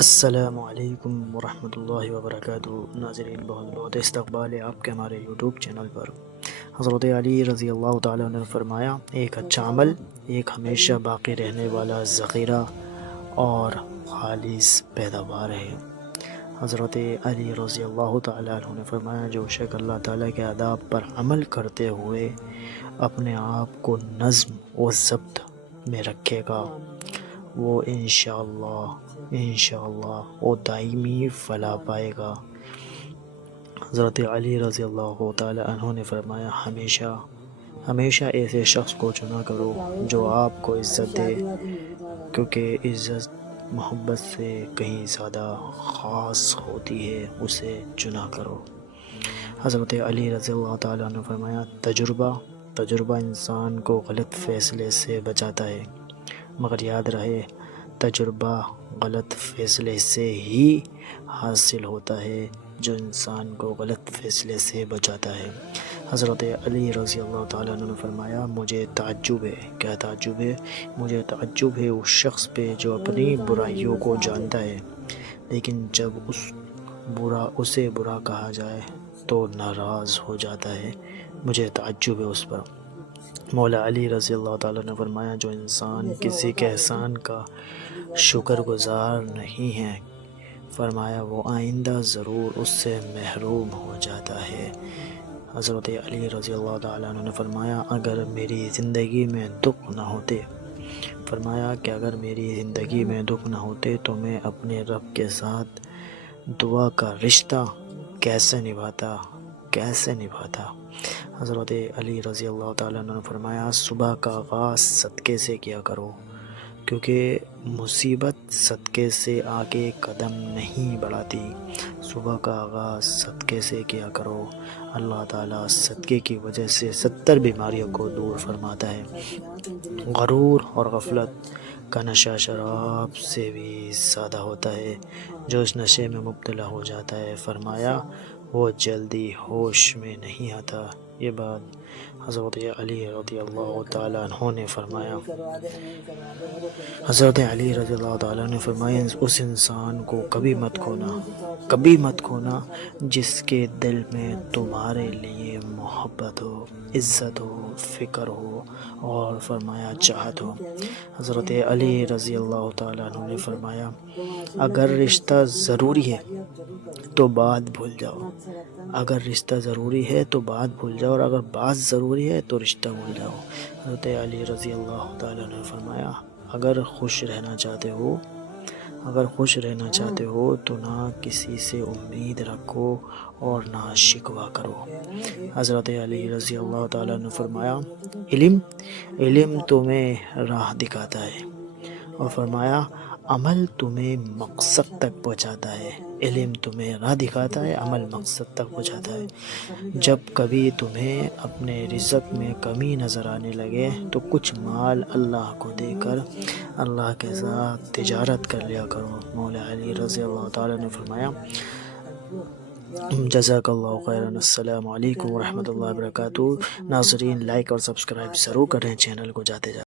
السلام علیکم ورحمۃ اللہ وبرکاتہ۔ ناظرین، بہت بہت استقبال ہے آپ کے ہمارے یوٹیوب چینل پر۔ حضرت علی رضی اللہ تعالیٰ نے فرمایا، ایک اچھا عمل ایک ہمیشہ باقی رہنے والا ذخیرہ اور خالص پیداوار ہے۔ حضرت علی رضی اللہ تعالیٰ عنہ نے فرمایا، جو شخص اللہ تعالیٰ کے آداب پر عمل کرتے ہوئے اپنے آپ کو نظم و ضبط میں رکھے گا، وہ انشاءاللہ وہ دائمی فلاح پائے گا۔ حضرت علی رضی اللہ تعالی عنہ نے فرمایا، ہمیشہ ایسے شخص کو چنا کرو جو آپ کو عزت دے، کیونکہ عزت محبت سے کہیں زیادہ خاص ہوتی ہے، اسے چنا کرو۔ حضرت علی رضی اللہ تعالیٰ نے فرمایا، تجربہ انسان کو غلط فیصلے سے بچاتا ہے، مگر یاد رہے تجربہ غلط فیصلے سے ہی حاصل ہوتا ہے جو انسان کو غلط فیصلے سے بچاتا ہے۔ حضرت علی رضی اللہ تعالیٰ عنہ نے فرمایا، مجھے تعجب ہے۔ کیا تعجب ہے؟ مجھے تعجب ہے اس شخص پہ جو اپنی برائیوں کو جانتا ہے، لیکن جب اسے برا کہا جائے تو ناراض ہو جاتا ہے۔ مجھے تعجب ہے اس پر۔ مولا علی رضی اللہ تعالیٰ نے فرمایا، جو انسان کسی کے احسان کا شکر گزار نہیں ہے، فرمایا وہ آئندہ ضرور اس سے محروم ہو جاتا ہے۔ حضرت علی رضی اللہ تعالیٰ عنہ نے فرمایا، اگر میری زندگی میں دکھ نہ ہوتے، فرمایا کہ اگر میری زندگی میں دکھ نہ ہوتے تو میں اپنے رب کے ساتھ دعا کا رشتہ کیسے نبھاتا۔ حضرت علی رضی اللہ تعالیٰ عنہ نے فرمایا، صبح کا آغاز صدقے سے کیا کرو، کیونکہ مصیبت صدقے سے آگے قدم نہیں بڑھاتی۔ صبح کا آغاز صدقے سے کیا کرو، اللہ تعالیٰ صدقے کی وجہ سے 70 بیماریوں کو دور فرماتا ہے۔ غرور اور غفلت کا نشہ شراب سے بھی زیادہ ہوتا ہے، جو اس نشے میں مبتلا ہو جاتا ہے، فرمایا وہ جلدی ہوش میں نہیں آتا۔ یہ بات حضرت علی رضی اللہ تعالیٰ عنہ نے فرمایا۔ حضرت علی رضی اللہ تعالیٰ نے فرمایا، اس انسان کو کبھی مت کھونا جس کے دل میں تمہارے لیے محبت ہو، عزت ہو، فکر ہو اور فرمایا چاہت ہو۔ حضرت علی رضی اللہ تعالیٰ عنہ نے فرمایا، اگر رشتہ ضروری ہے تو بات بھول جاؤ، اور اگر بات ضروری ہے تو رشتہ بھول جاؤ۔ حضرت علی رضی اللہ تعالیٰ نے فرمایا، اگر خوش رہنا چاہتے ہو تو نہ کسی سے امید رکھو اور نہ شکوہ کرو۔ حضرت علی رضی اللہ تعالیٰ نے فرمایا، علم تمہیں راہ دکھاتا ہے، اور فرمایا عمل تمہیں مقصد تک پہنچاتا ہے۔ علم تمہیں راہ دکھاتا ہے، عمل مقصد تک پہنچاتا ہے۔ جب کبھی تمہیں اپنے رزق میں کمی نظر آنے لگے تو کچھ مال اللہ کو دے کر اللہ کے ساتھ تجارت کر لیا کرو۔ مولا علی رضی اللہ تعالیٰ نے فرمایا، جزاک اللہ خیرا۔ السلام علیکم ورحمۃ اللہ وبرکاتہ۔ ناظرین، لائک اور سبسکرائب ضرور کریں چینل کو جاتے